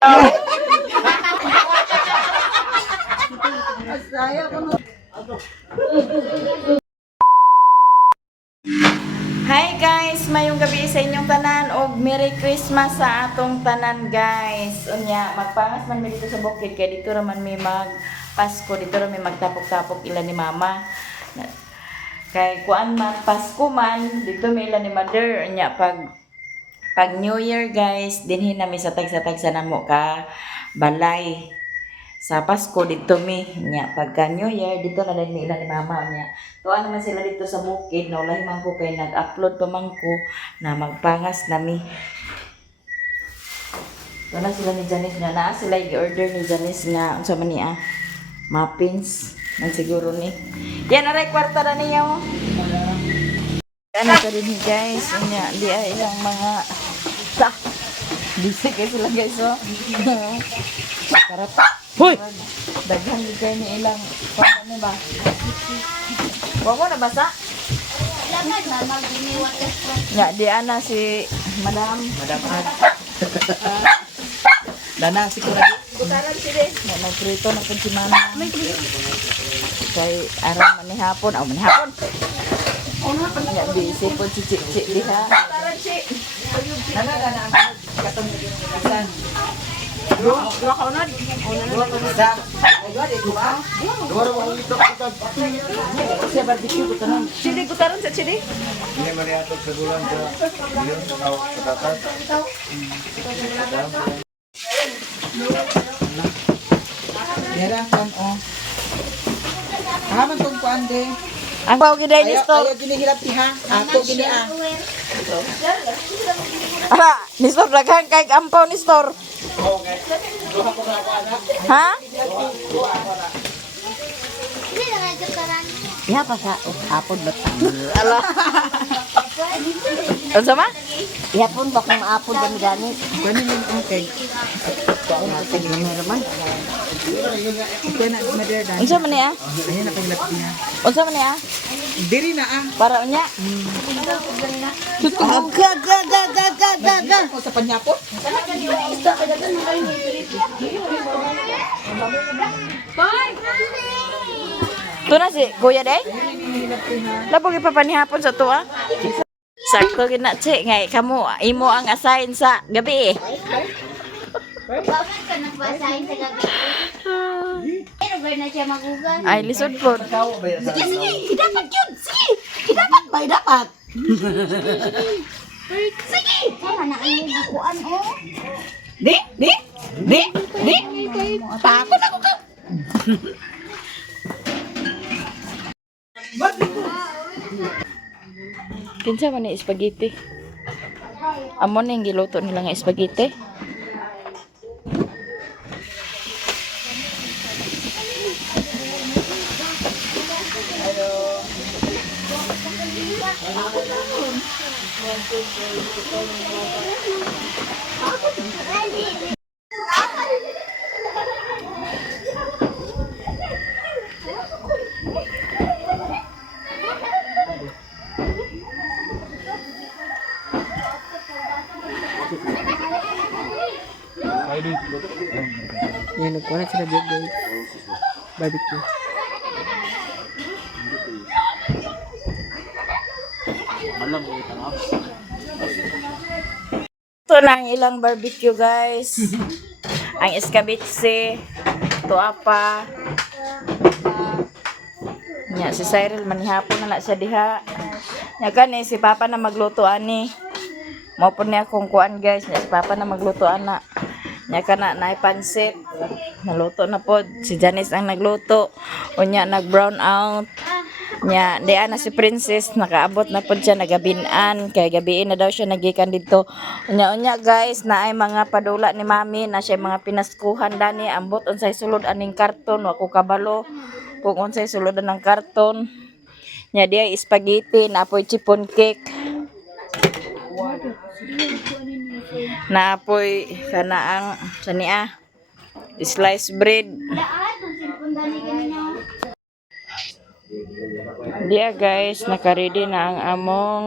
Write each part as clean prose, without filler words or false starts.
Hi guys, mayong gabi sa inyong tanan og Merry Christmas sa atong tanan guys. Unya, magpangas man mi dito sa bukid kay dito ra man mi mag Pasko, dito ra mi magtapok-tapok ila ni mama. Kay kuan man Pasko man dito mi ila ni mother. Unya pag New Year guys, dinhi na mi sa tag sa namo ka balay. Sa Pasko dito mi nya pagka New Year dito na din nila ni mama nya tuwa naman sila dito sa bukid na ulahi man ko kay nag-upload pa man ko na magpangas nami to na sila ni Janice nga na sila i-order ni Janice nga unsa man niya muffins man siguro ni yan aray kwarta na niya oh. Ano ka rin guys nya di ay ilang mga bisik kayo sila guys oh. Karata hoy! Daghan di kayo ni ilang ano ba? Huwag mo nabasa? Lakad na mag-iniwat ka. Nga, di ana si Madam Ad. Dana si Kuragi. Butaran si de. Nga, nagprito na po si Mama. Kay aram manihapon. Oh, manihapon. Nga, busy po si Chichi diha. Butaran si. Dana ang katong isan. Dua ka unod. Isa. Dua di dua. Dua ra mo ito kita. Siya barbecue butaran. Chili butaran sa chili. Ini melihat sa bulan sa yun sa tatas. Dera kan oh. Haman tong kuan de. Ang bawo giday ni store. Ayo gini hilap ti ha. Ako gini ah. Ara, ni store daghan kay ampaw ni store. Ha? Hindi na nga kataran. Ya pa sa hapon ba? Ala. Unsa ma? Ihapon ba kung maapon ba ni Danis? Gani min okay. Natin naman naman. Kana mader dan. Unsa man niya? Ayan na hilap ti ha. Unsa man niya? Diri na ah. Para unya. Ga. Ko sa panyapon. Ito na si Kuya Day? Labog ipapanihapon sa tuwa? Sakto gina che ngay kamo imo ang assign sa gabi eh. Bakit ka nagbasahin sa gabi? Pero ba na siya magugan? Ay lisod po. Sige, dapat yun! Sige! Dapat ba? Dapat! Sama na ang bukuan oh. Di! Takot ako ka! Kinsa man ni spaghetti? Amo ning giluto nila nga spaghetti. Yan nagkuha na sila vlog guys. Barbecue. Ito na ang ilang barbecue guys. Ang escabeche, tuapa. Nya si Cyril manihapon na siya diha. Nya kani si Papa na magluto ani. Mao po niya kung kuan guys, nya si Papa na magluto ana. Nya kana naay pansit. Naluto na pod. Si Janice ang nagluto. Unya nag-brown out. Nya di ana si Princess nakaabot na pod siya nagabinan kay gabiin na daw siya nagikan dito. Unya guys naay mga padula ni Mami na siya mga pinaskuhan dani ambot unsay sulod aning karton wako kabalo kung unsay sulod ng karton. Nya di ay spaghetti na apoy chipon cake. Na apoy kana ang sania sliced bread. Daan, ang cellphone dani ganina. Diya guys, naka-ready na ang among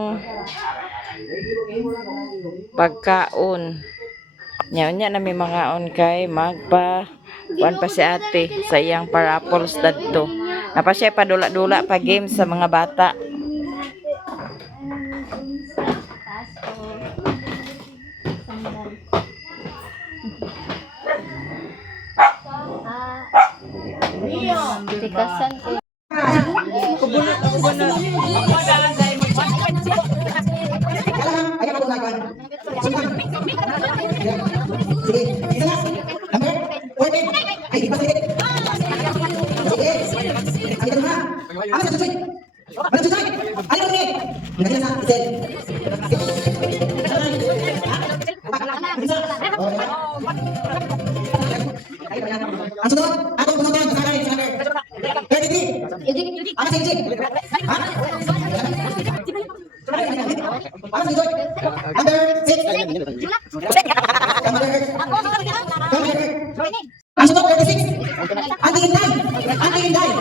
pagkaon. Nya na may mga on kay magpa kuan pa si ate sa iyang parapols dadto. Napa siya padula-dula pa games sa mga bata. Tikasan ko. Ang sunod, atong bunutan sa kanan, sa kanan. 33. Ano si Jig? Ha? Ano si Joy? Number 6. Ang sunod, 36. Anting Inday. Anting Inday.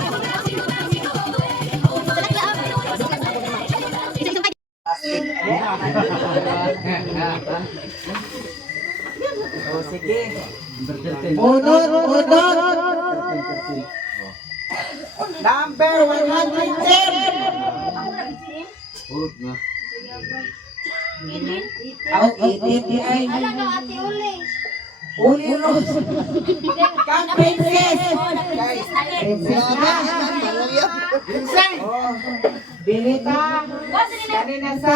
Oh, sige. Unod. Number 110. Hulog na. Ay. Ala ka ate uli. Uli. Kang princess. Guys, princess na. Oh. Binita. Kanina sa.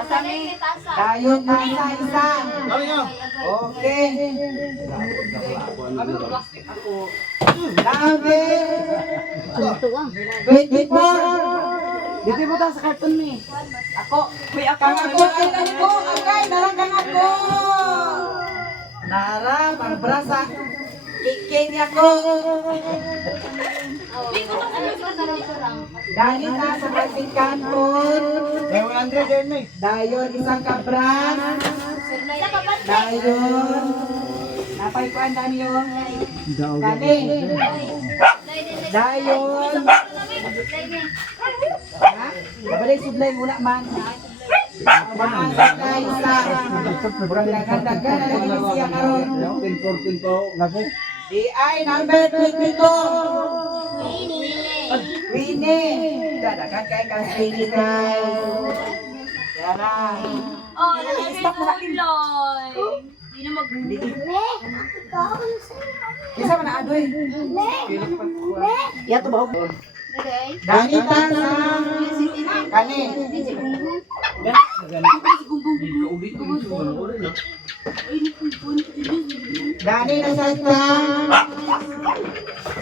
Asami tasa. Tayo na sa isa. Okay. Number Tuwa. 24. Dito mo ta sa karton ni. Ako. Kang ako. Agay. Narang ako. Nara, magbrasa. Kikin niya ko. Dahil na sa Martin Canton. Dayon isang kabran. Dayon. Napay ko ang dami yun. Kani. Dayon. Ha? Kabalik sublay muna man. Maasa na isa. Murang dagan-dagan na lagi siya karon. 10-14 pa lagi. DI number 22. Winnie. Dadagan kay kang Winnie guys. Yara. Oh, stop na Loy. Di na mag Isa man na adoy. Yato ba? Okay. Danita sa kani. Dani na sa ta.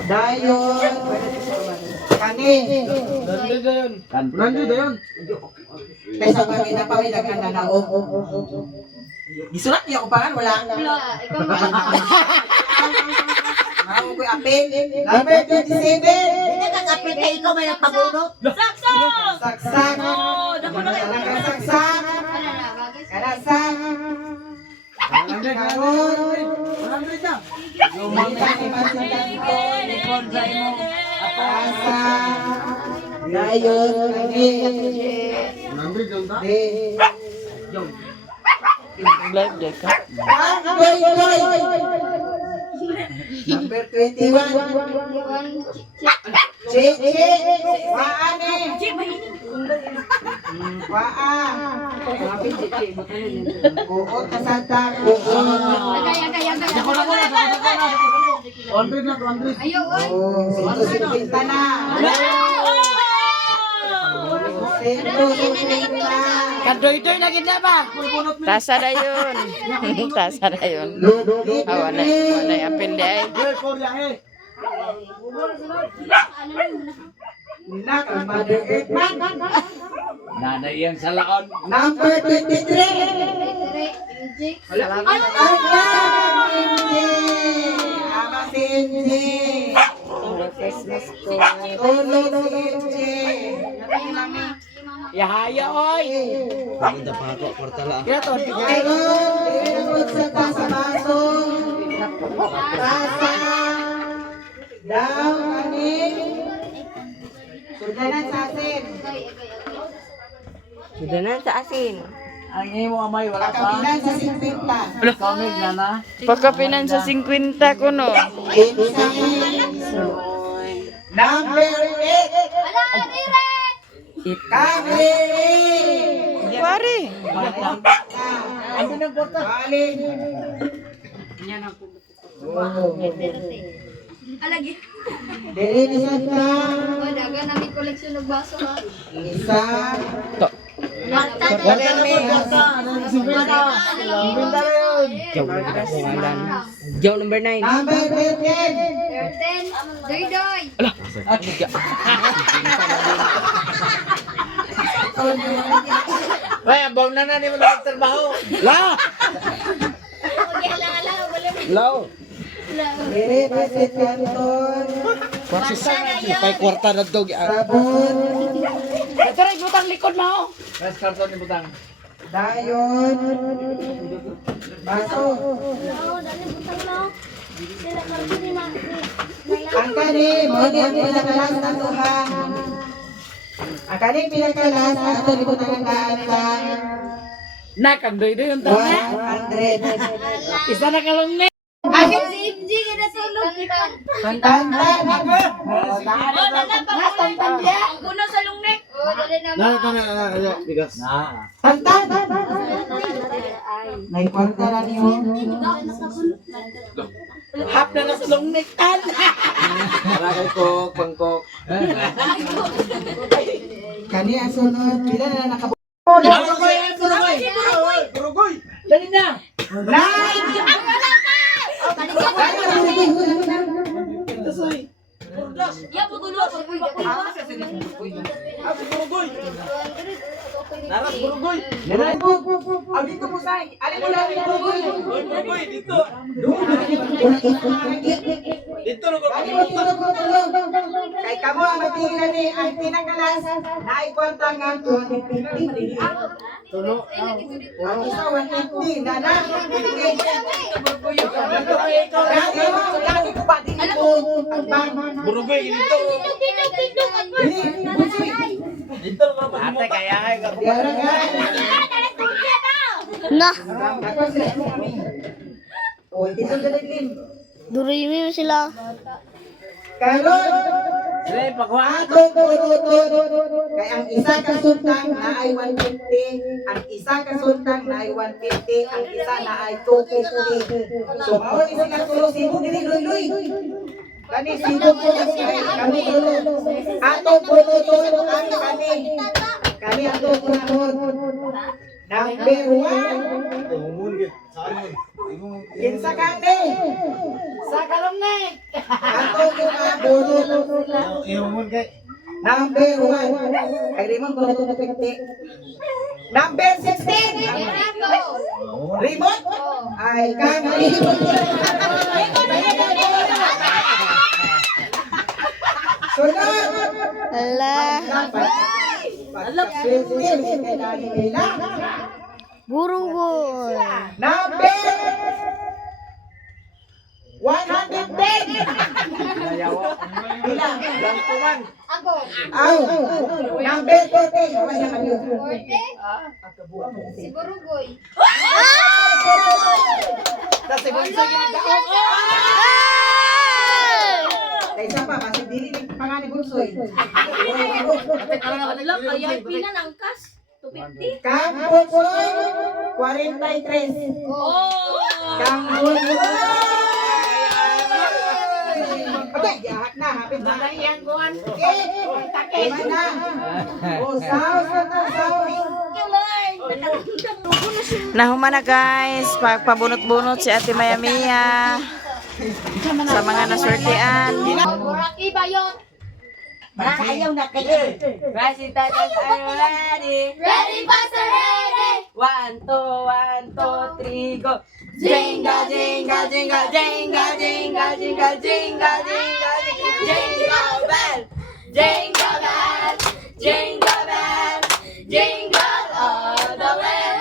Dayon. Kani. Nandiyo dayon. Kaysa pa kita pa may nagkanda na o. Gisulat niya ko pangan wala. Ikaw ba? Ako ko'y apel. Number 27. Kapit kay ikaw may nagpabunot. Saksak. Talagang saksak. Karasak. Karon. Lumita ni Pansitan ko. Lipon sa imo. Apasa. Dayon. Kani. Live day ka. Number 21. Chichi. Waane. Waan. Buot na santa. Ayaw, oy. Oh, ito sinta na. Kadoy-doy na gid ba? Tasa na yun. Tasa na yun. Wala apel di ay. Nanay yan sa laon. Number 23. Ama si Inji. Christmas ko. Tulog si Inji. Yahaya oy. Kira to. Ayun, sa tasa baso. Tasa. Daw, kanin. Sudanan sa asin. Sudanan sa asin. Ang imo amay wala pa. Pagkapilan sa 50. Kamig na na. Pagkapinan sa 50 ko no. Number 8. Ala, dire! Kami. Pare. Ano nang porta? Alin. Alagi. Dili na sa ta. O, daga namin koleksyon ng baso ha. Isa. Joe number 9. Number 13. 13. Doy-doy. Ay, abang na ni mo na magtrabaho. La! Okay, ala, wala mo. Law! Dili na sa kanton. Pay kwarta na dog. Sabon. Ito rin butang likod mo. Press karton ni butang. Dayon. Baso. Oo, dali butang lang. Sila karto ni Ma. Ang kani, mo ni ang pinakalas na tuhan. Ang kani pinakalas, ato ni ko tangang Nakagdoy doon yung 100. Isa na kalong na. Agad si MJ ka na tulog. Tantan. Tantan dia. Ang kuno sa lungnek. O, dali na ma. Bigas. Tantan. May kwarta na niyo. Hap na na sa lungnikan. Marakay ko, pangkok. Kani ang sunod. Pila na nakabuo. Purugoy! Dali na! Ya, putulo. Naras purugoy! Ang dito mo say. Alin mo lang yung bugoy. Purugoy, dito! Dito na Kay kamo ang matingin ni ang pinakalas na ikwarta nga 250. Ang isa 150 na na. Lagi ko ba din ko ang bang. Purugoy, dito! Dito na ba? Ate, kaya ka. Ako sila kami. Oh, dito sa lim. Durimi mo sila. Karon Sige, pagwa. ato tututot kay ang isa ka suntang na ay 150, ang isa ka suntang na ay 150, ang isa na ay 250. So mao ni sila tulo sibo dili luy. Kani sibo ko kami tulo. Ato tututot kami. Kami ato tututot. Number 1. Kinsa kami? Sa kalungnek! Ato tututot. Number 1. Kay Raymond ko na ito napikti. Number 16. Remote? Ay, kang remote. Sunod. Ala. Burungol. Number 110. Ilang? Ako. Aw. Number 40. Kawan naman yun. Si Burugoy. Kasi bunso ginagawa. Kaya isa pa, kasi dili ni pangani bunsoy. Kang bunsoy, 43. Kang bunsoy. Okay, gihak na, hapit na. Okay, na. Oh, saus na saus. Nahuman na guys, pagpabunot-bunot si Ate Maya Mia sa mga naswertean. Buraki ba yun? Ayaw na kayo. Ready, faster, ready! 1, 2, 1, 2, 3, go! Jingle, jingle, jingle, jingle, jingle, jingle, jingle, jingle, jingle bell, jingle bell, jingle bell, jingle all the way.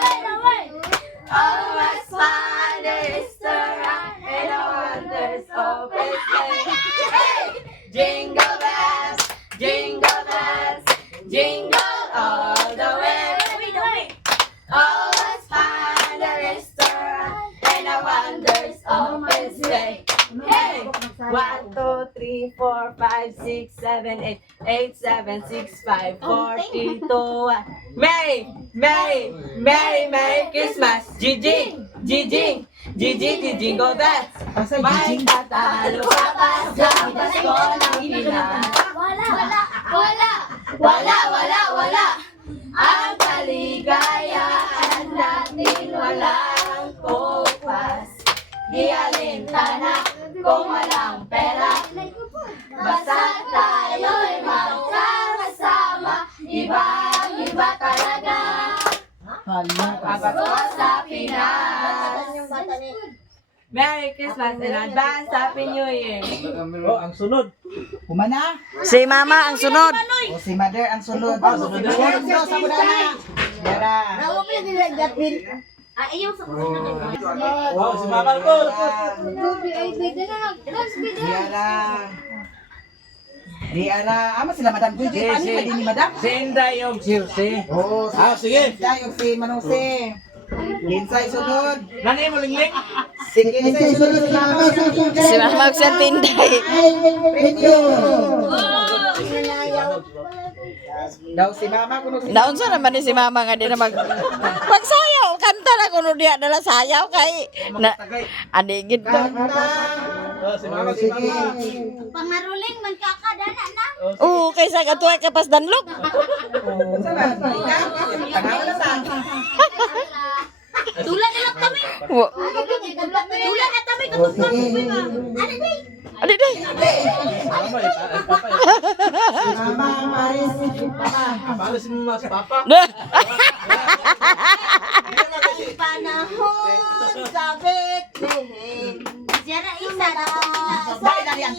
Oh, what fun it is to ride in a wondrous open sleigh. Hey! Jingle bells, jingle bells, jingle all the way. Oh, 1, 2, 3, 4, 5, 6, 7, 8, 8, 7, 6, 5, 4, 3, 2, 1. Merry, Merry, Merry, Merry Christmas! Jijing, Jijing, Jijing, Jijing, go bells! May tatalo ka pa sa Pasko ng Pinas. Wala. Ang kaligayahan natin walang kupas. Di alintana kung walang pera. Basta tayo'y magkakasama. Iba talaga. Pasko sa Pinas. Merry Christmas and advance Happy New Year. Oh, ang sunod. Kumana? Si Mama ang sunod. O si Mother ang sunod. Sunod na. Sa mudana. Yara. Oh, si Mama ko. Yara. Yara. Ama sila Madam Juji. Paano ba din ni Madam? Si Inday yung Circe. Oo. Sige. Yung si Manose. Kinsay sunod. Nanay mo lingling. Si Kinsay sunod si Mama. Si Mama ang sa tinday. Daw si Mama kuno si Naunsa naman ni si Mama nga di na pagsayaw. Kanta na kuno diya dala sayaw kay na adigid to. Oh, si Mama. Sige. Pangaruling magkakadana na. Oo, kaysa katuwa kapas danlog. Sana. Tanaw na sa. Tula na lang kami. Tula na kami katong kami ba. Ano di? Adi day. Mama, papa. Mama Maris. Palis mo mas papa. Panahon sa Bethlehem. Siyara isa na. Bakit na yan?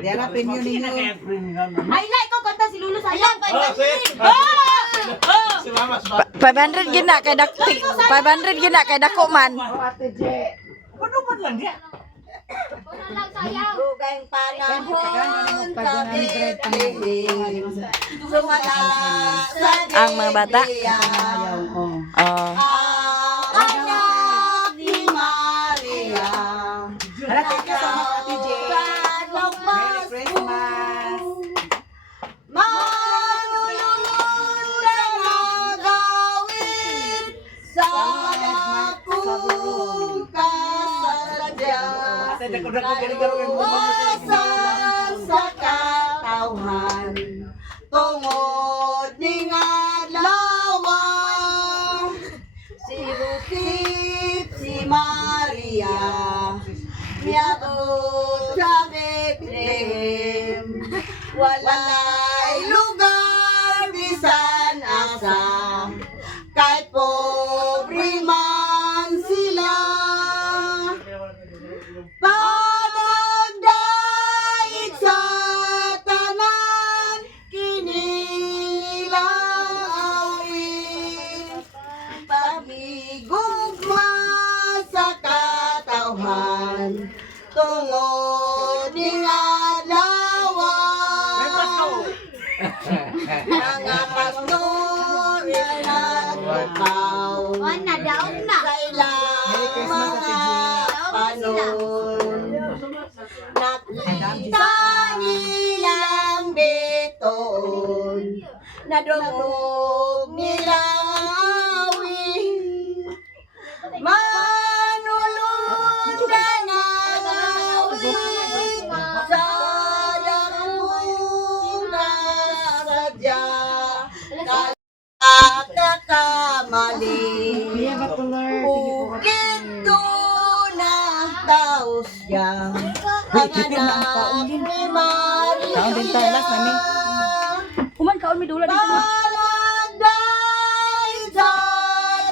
Yara penyo ninyo. Ay, like ko kanta si Lulu sayang. Si Mama, si Papa. 500 gina kay dak 500 gina kay dako man. Ano man lang yan? Puno lang sayaw. Rugay panahon sa Bethlehem. Sumala sa Ang mga bata. Oh. ang anak ni Maria. Harap ka sa mga TJ. Merry Christmas. Manulunod ang agawin sa akong kasadya. Uwasan sa katawhan tungod ning adlaw. Si Rupit, si Maria, miabot sa Bethlehem. Walay lugar bisan asa, kahit pobre man sila. Padagdaig sa tanan, kinilang awit. Pagigugma sa katawhan, tungod ning adlaw. Mga pastor na nagtukaw Wana daog na. sa ilang mga panon. Nakita nilang beton, nadugog nilang awit. Manulundan ang awit sa dakong kasadya. Kakamali Ukit na taos siya. Ang anak ni Maria. Kaon din tayo, last nami. Kuman kaon mi dula dito. Palanday sa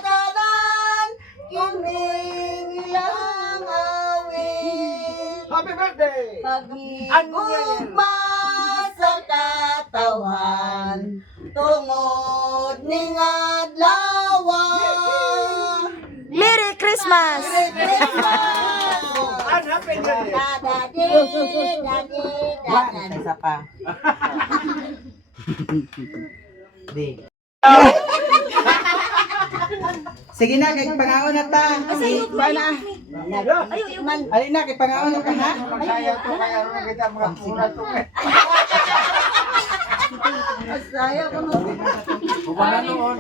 tanan, kinilang awit. Happy birthday. Pag-igugma sa katawan, tungod ning adlaw. Merry Christmas. Wala na isa pa. Di. Sige na, kay pangaon na ta. Sige, na. Alin na, kay pangaon na ta, ha? Magsayaw to kaya ron kita mga pura to kay. Kumana noon.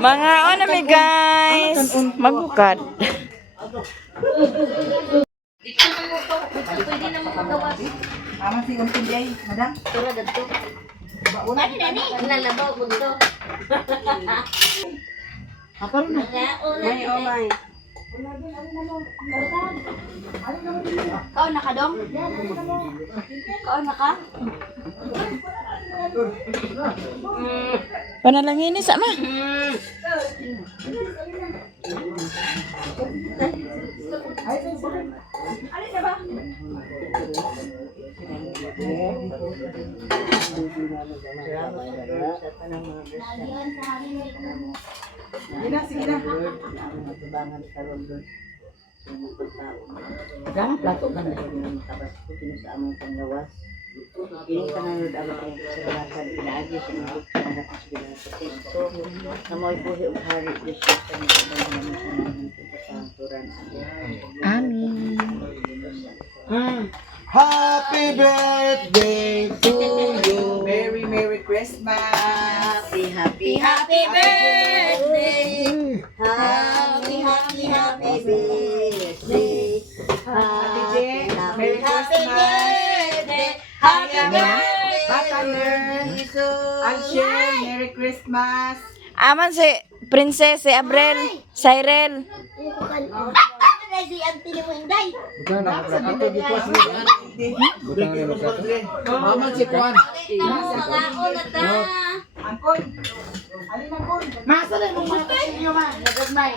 Mga ano mi guys, magukad. Aman si Unting Jay, madam. Ano nani? Nalabaw ko dito. Ay, oh my. Kau na ka dong? Kau na ka? Panalangin ni sama. Sige na, sige na. Jangan plato kan dengan tabas putin sa among panglawas. Ini kanang abang kesalahan pinaagi sa mga anak sa bilang protesto. Sa mo'y buhi og hari Yesus sa mga turan. Amin. Happy birthday to you. Merry, Merry Christmas. Happy Happy birthday. Happy birthday. Ate Jen, Merry Happy Christmas. birthday. Happy birthday. Bataler, Alsher, Merry Christmas. Aman si Princess, si Abrel, Cyril. Ano na si auntie ni mo Inday? Bukan na plato dito sa Bukan na plato. Mama si Kwan. Mga ulat na. Angkol. Alin angkol? Masa na mong mga kasilyo ma, nagagmay.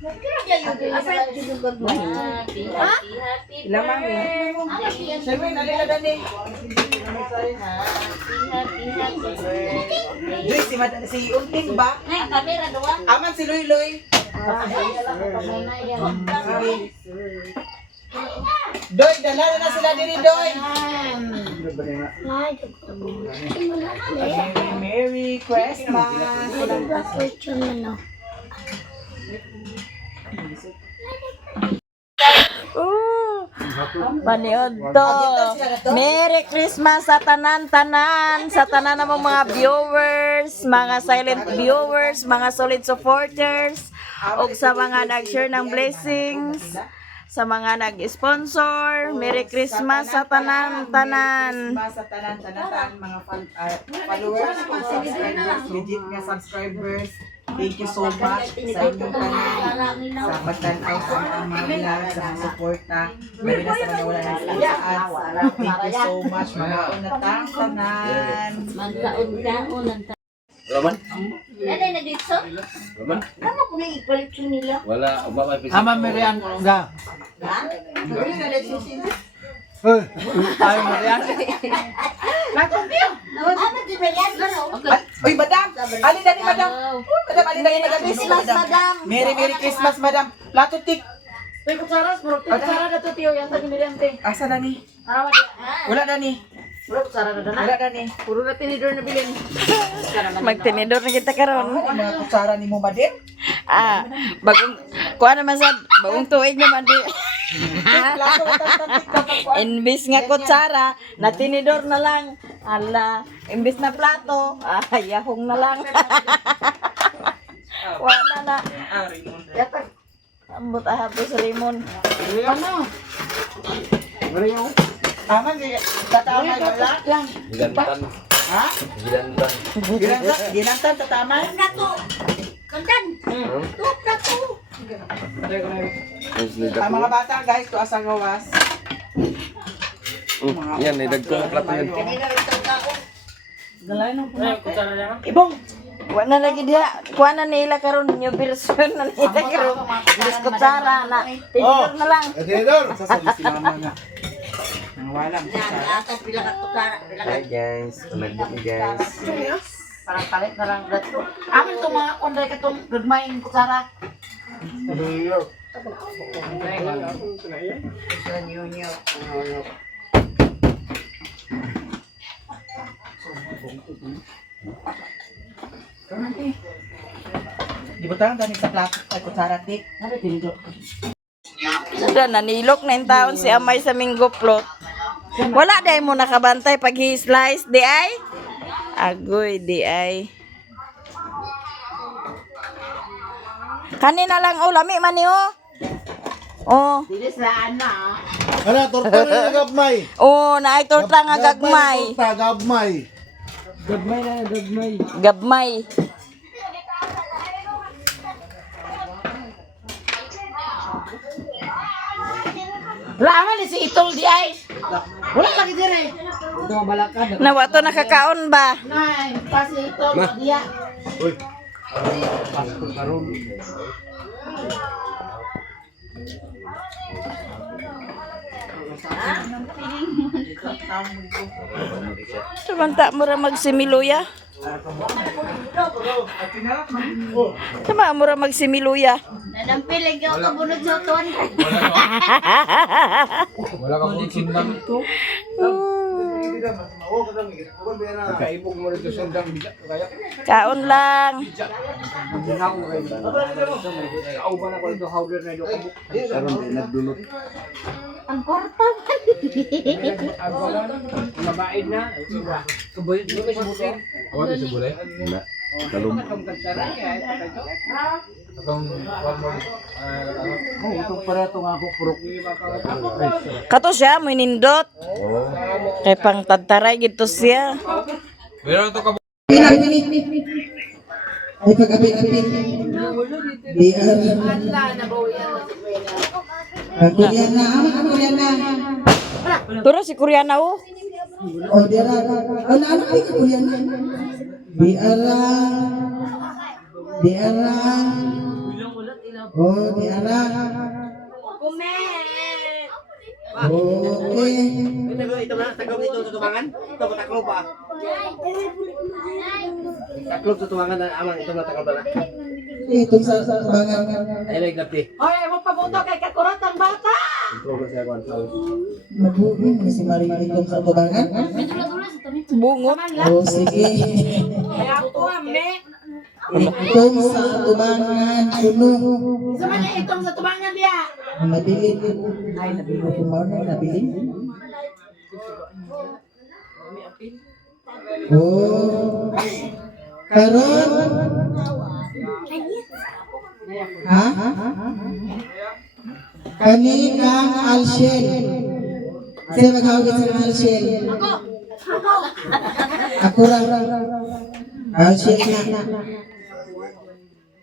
Kira niya yung friend yung gagawin. Happy Lamang birthday. Siyempre, nalila dani. Joy, si Unting ba? Ay, kamera doon. Aman si Luy Luy. Doy, dala na sila diri, Doy. Merry Christmas. Paniod to. Merry Christmas sa tanan-tanan, sa tanan namang mga viewers, mga silent viewers, mga solid supporters, ug sa mga nag-share ng blessings, sa mga nag-sponsor. Merry Christmas sa tanan-tanan. Christmas sa tanan-tanan, mga followers, subscribers, legit nga subscribers. Thank you so much sa inyong tanan, sa pagtanaw sa mga vlog, sa mga suporta. May na sa mga wala na sa Thank you so much, mga unatang tanan. Magkaon-kaon ang Laman? Ano yung nag-ditso? Laman? Ano kung yung ipalit yun nila? Wala, uba may pisik. Ama merian ga. Ha? Ay merian. Ano di ba yan? Uy, madam! Alin na ni madam? Madam, alin na ni madam? Christmas, madam. Merry Christmas, madam. Lato tik. Tay kutsaras, bro. Kutsara na to tiyo, yan tagi merian te. Asa na ni? Arawa. Wala na ni. Bro, kutsara na Wala na ni. Puro na tinidor na bilin. Magtinidor na kita karon. Ang mga kutsara ni mo, madam. Bagong kuha naman sa bagong tuig naman di. Lato ka tantik kapag Imbis nga kutsara, na tinidor na lang. Ala, imbis na plato, yahong na lang. Wala na. Yatak. Ambot ahapos sa limon. Ano? Aman, tatamay wala. Gilantan. Ha? Gilantan. Ginantan, tatamay. Nato. Kantan. Tuk na to. Ang mga bata, guys, to asang gawas. Yan, nidagko ang plato yan. Kanina rin tagkao. Galay nang kutsara na. Ibong! Wala na lagi diha. Kuha na nila karon new version na nila karon. Imbis kutsara na tinidor na lang. Edidor! Sasabi si mama nga. Nang walang Yan, kutsara. atas pila ka tukara. Pila ka. Hi guys, nag-book ni guys. Parang palit na lang dat. Amin tong mga konday katong gagmayng kutsara. Di ba tayo dami sa plato ay kutsara tik? Ano tinto? Sada nanilok na yung taon si Amay sa Minggo Plot. Wala dahil mo nakabantay pag hi-slice, di ay? Agoy, di ay. Kanina lang, oh, lami man niyo. Oh, Dilis na na. Ano, torta na gagmay. oh, naay torta nga gagmay. Torta, gagmay. Gabmay. Wala man si Itol di ay. Wala lagi dire. Nawa to nakakaon ba? Nay, pasi Itol dia. Samanta mo ra magsimiluya. Sama mo ra magsimiluya. Nanampilig ako kabunod sa utuan. Wala ka kung sundang ito. Kaibog mo rin ito sundang. Kaon lang. Kauban ako ito, howler na ito. Karoon din, nagdulot. Ang korta Mabaid na. Kabayot mo kayo sa butin. Awa di sa bulay? Wala. Talong. Itong para itong ako purok. Kato siya, may nindot. Kay pang tagtaray gito siya. Ay pag-apit-apit. Biar. Korean na, ang Korean na. Turo si Koreana oh. Oh, dira. Ano ay Korean na? Biara. Biara. Oh, biara. Okay. Ito na tagob dito sa tumangan. Ito ko taklob ba? Taklob sa tumangan na amang ito na taklob na. Itong sa bangang. Ay like gabi. Hoy, mo pabuto kay kakurot ang bata. Mabuhin ni si Maring itong sa tubangan. Bungot. Oh, sige. Kaya ako ame. Itong sa tubangan. Puno. Sa man itong sa tubangan dia. Nabilin. Ay, nabilin. Kumaw na nabilin. Oh. Karon. Ha? Kani kang Alshel. Kasi maghawag sa Alshel. Ako ra. Alshel na.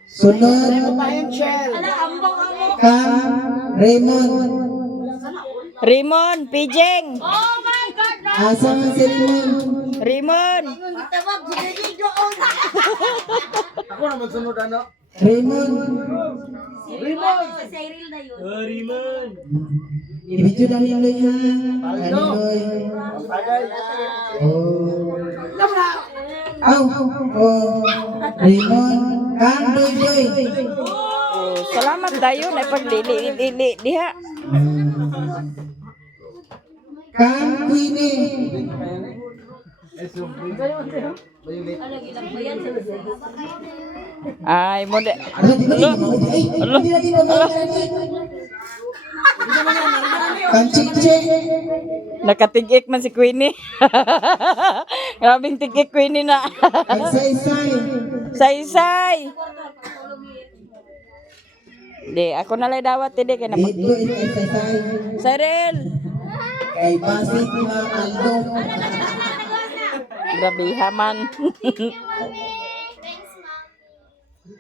Sunod. Kang Raymond. Raymond, Pijeng. Asa man si Raymond? Raymond. Ako naman sunod ano? Raymond. Ibidyo na rin Loy ha. Ano Loy? Oh. Aw. Oh. Raymond. Kang Doy. Oh, salamat dayon ay pagdili diha. Kang Queenie. Ay, mo de. Ala, di ba di mo? Ay, hindi na di mo. Kang Chiche. Nakatigik man si Queenie. Grabing tigik Queenie na. Kang Saysay. Saysay. Di, ako na lang dawat hindi kay na Dito is kay Saysay. Cyril. Kay Basit na Aldo. Grabe haman.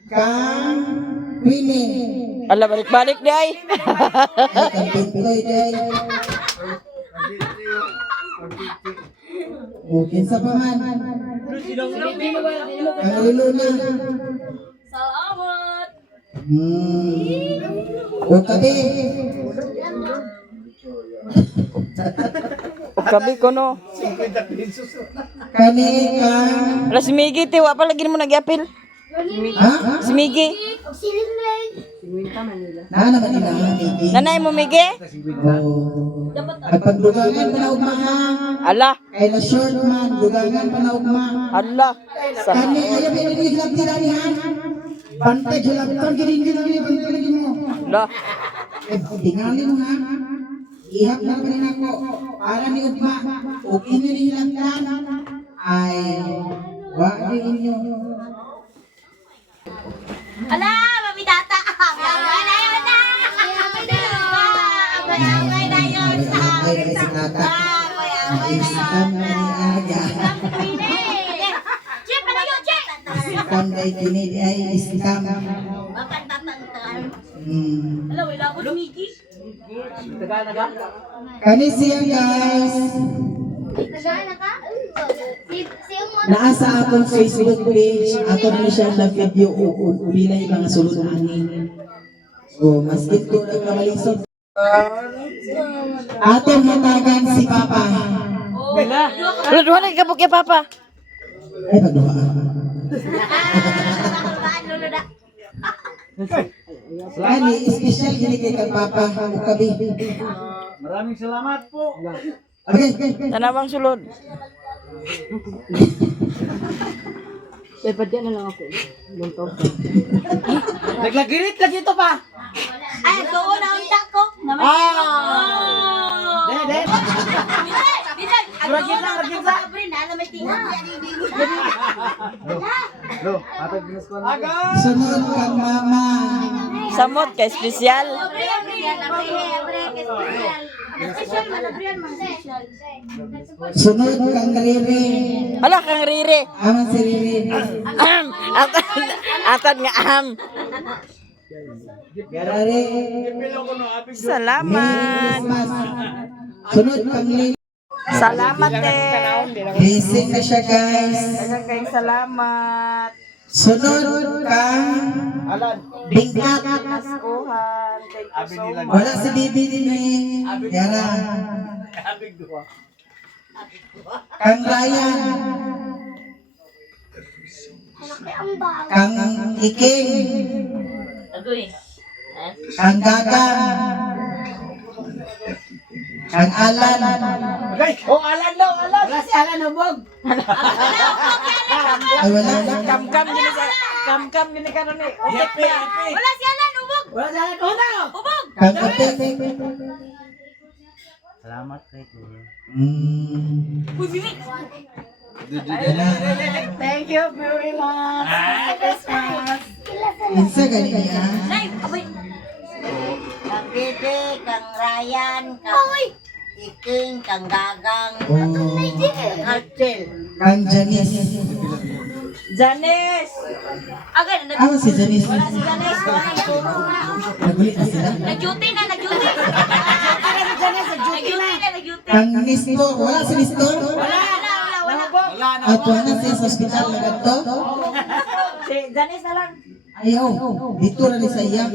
Kang Queenie. Ala balik-balik di ay. Ay, kang Pintoy day. Mungkin sa paman. Kang Luluna. Salamat. O kabi. O kabi ko no. Kani kang. Ala si Miggy ti wa pa lagi mo nagyapil. Ha? Si Miggy. Nana man nila. Nanay mo Miggy? Oh. At pagdugangan pa na umaha. Ala, Kay na short man, dugangan pa na ugma. ala. Kani kaya pinigilap nila ni han. Bantay julap ton giring bantay mo. Ala. Tingali mo ha. Ihap na rin ako para ni ugma. Ug inyo ni hilangtan ay wa inyo. Ala, mami tata. Abay na yun na. Abay na yun. Ay si tata. Abay na Isikan na ni aga. Chip, ano yun, Chip? Isikan day kini ay isikan. Bakit tatantan? Hello, wala ko si Mickey. Taga. Kani siya guys. Nagana ka? Siyang mo. Naa sa akong Facebook page, ato na siya na video o bilay mga sulod anin. O maskit ko lang kamalisod. Atong hatagan si Papa. Wala, duha na ikabuk ya Papa. Ay, pagduha. Kani, special gini kay kang Papa. O kabi. Maraming salamat po. Okay. Tanawang sulod. Naglagirit lagi ito pa. Ay, doon na unta ko. Dede. Lagyan lang. Brin, alam may tingin. Lo, atag ginas ko na. Sunod kang Mama. Samot kay espesyal. Sunod kang Riri. Hala kang riri. Aman si Riri. Atan nga Garare. Salamat. Christmas. Sunod kang Lili. Salamat Blessing na siya guys. Daghang kayong salamat. Sunod kang Bingkat. Naskuhan. Thank you so much. Wala si Bibi din eh. Yara. Kang Ryan. Kang Iking. Kang Gagang. Kang Alan. Oh, Alan daw, Alan. Wala si Alan hubog. Ay wala. Kam-kam gini ka ron eh. Wala si Alan, ubog. Wala si Alan. Oh, no. Ubog. Kang Apeng. Salamat kay Kuya. Thank you very much. Christmas. Insa ganyan. Nay, abay. Kang Dede, kang Ryan, kang Iking, kang Gagang, kang Archel. Kang Janice. Janice. Agad, Ano si Janice? wala si Janice. Nagulit na sila. Nag-duty na, nag-duty. Nag-duty na, nag-duty. Kang Nestor. Wala si Nestor? Wala. At wala siya sa ospital na ganito? Si Janice na lang. Ayaw. Dito na ni sa iya.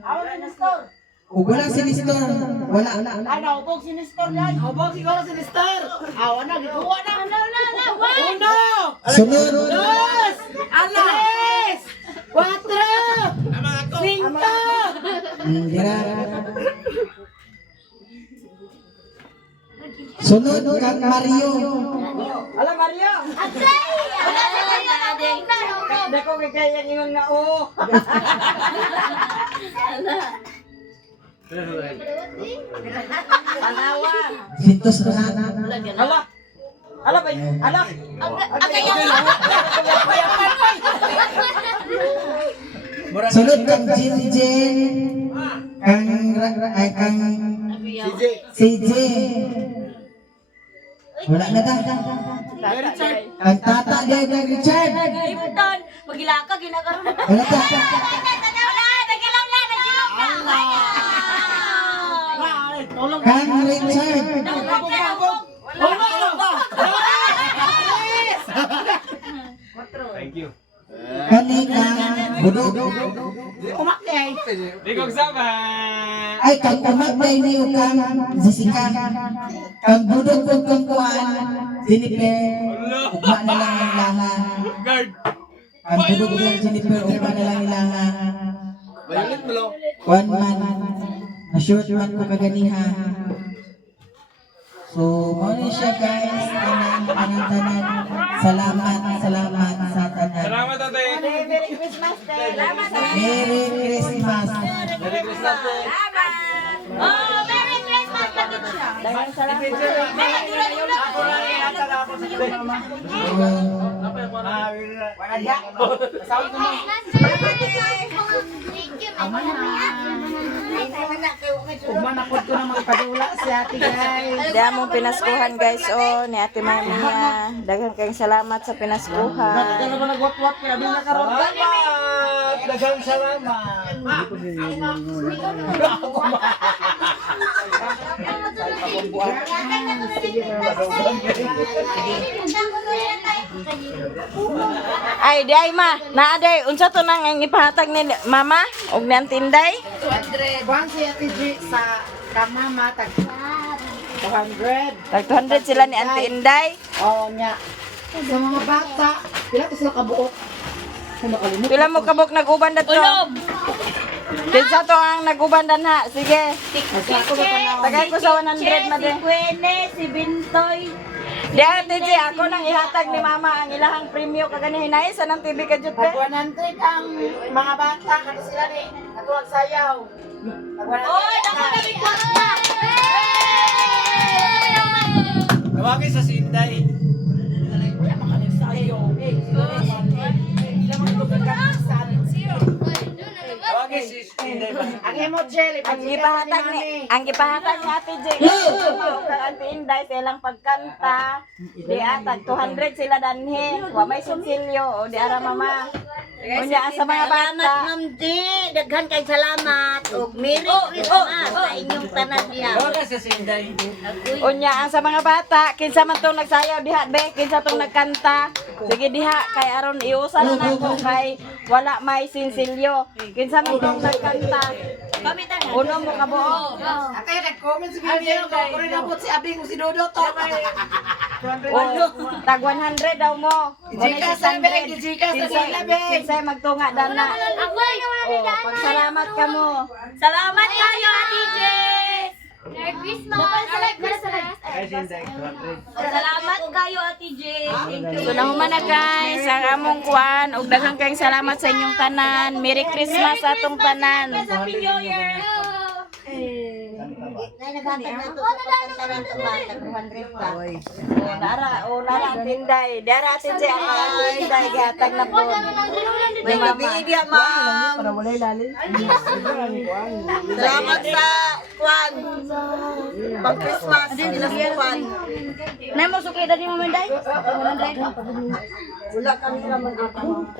Awala na store. O wala si Nestor. Wala. Hubog si Nestor yan. Hubog siguro si Nestor. Awa na, gituwa na. Uno. Sunod. Dos. Tres. Cuatro. Cinco. Dira. Sunod kang Mario. Ala Mario. Atay! Wala si Mario, nabog na, nabog. Dako kay kaya ingon nga oo. Tanawa. Sintos na. Ala. Ala ba? Ala. Sunod kang Jinjin. Kang CJ. Wala na ta. Kang Tata Dede Richard. Ipton, magilaka, ginagaroon. Wala ta. Wala, nagilaw na, nagilaw na. Kang Richard. Thank you. Kani kang Budog. Digog sama. Ay kang umatay niyo kang Jessica. Kang Budog kung kang kuan. Jennifer. Ugma na lang ang langan. Kang Budog kung Jennifer. Ugma na lang ang langan. Bayulit mo lo. Kuan man. Na-short man ko kaganiha. So, muna siya guys, tanan. Salamat sa tanan. Salamat, ate. Merry Christmas, te. Salamat, te. Merry Christmas. Merry Christmas, te. Oh, Merry Christmas, Kapit siya. Daghang salamat. Ako lang ihatag ako sa kanya, mama. Thank you, Umanakot ko na magpadula si ate guys. Diyan mong pinaskuhan guys oh ni Ate Mamiya. Daghang kayong salamat sa pinaskuhan. Nagwat-wat kaya abing nakaroon. Salamat! Daghang salamat! Ay, di ay ma. Naaday, unsa to nang ang ipahatag ni mama ug ni Auntie Inday? 200. Buwan si ate G sa kamama tag 200. Tag 200 sila ni Auntie Inday. Oh, nya. Sa mga bata, pila to sila kabuok. Kung nakalimutan. Pila mo kabok nag-uban dato? Kinsa to ang nag-uban ha? Sige. Tagay ko sa 100 ma de. Kwene, si Bintoy. Di Ate G, ako nang ihatag ni mama ang ilahang premyo kagani hinay sa nang TV ka jud Tag be. 100 ang mga bata kasi sila ni natuwag sayaw. Tag 100. Oy, ako na bigla. Tawagin sa Sinday. Tawagin si Sinday ba? Ang emoji, Ang ipahatag ni Ate J. Kang Auntie Inday silang pagkanta. Di atag 200 sila danhi. Wa may sunsilyo o di ara mama. Unya sa mga Salamat, bata. Ma'am G. Daghan kay salamat. O Merry Christmas sa inyong tanan diya. Tawagin sa Sinday. Unya ang sa mga bata, kinsa man tong nagsayaw diha be, kinsa tong nagkanta. Sige diha kay aron iusa na nako kay wala may sinsilyo. Kinsa man tong nagkanta. Uno mo kabuo. Ate, nag-comment si Bibi. Ako rin abot si Abing si Dodo to. Tag 100 daw mo. Gikas sa Beng, gikas sa sila Beng. Kinsa magtunga dana. Oh, pagsalamat ka mo. Salamat kayo, Ate J. Merry Christmas! Merry Christmas! Salamat kayo, Ate J. So nahuman na guys, ang among kuan ug daghang kayong salamat sa inyong tanan. Merry Christmas sa atong tanan. Happy New Year. Nay naghatag na to sa pagkanta ng bata 200 pa. Nara tinday. Dara tinday ang tinday gatag na po. May kabidya, ma'am. Salamat sa kwan. Pag Christmas, inasupan. Namo sukay dali mo manday. Wala kami naman ako.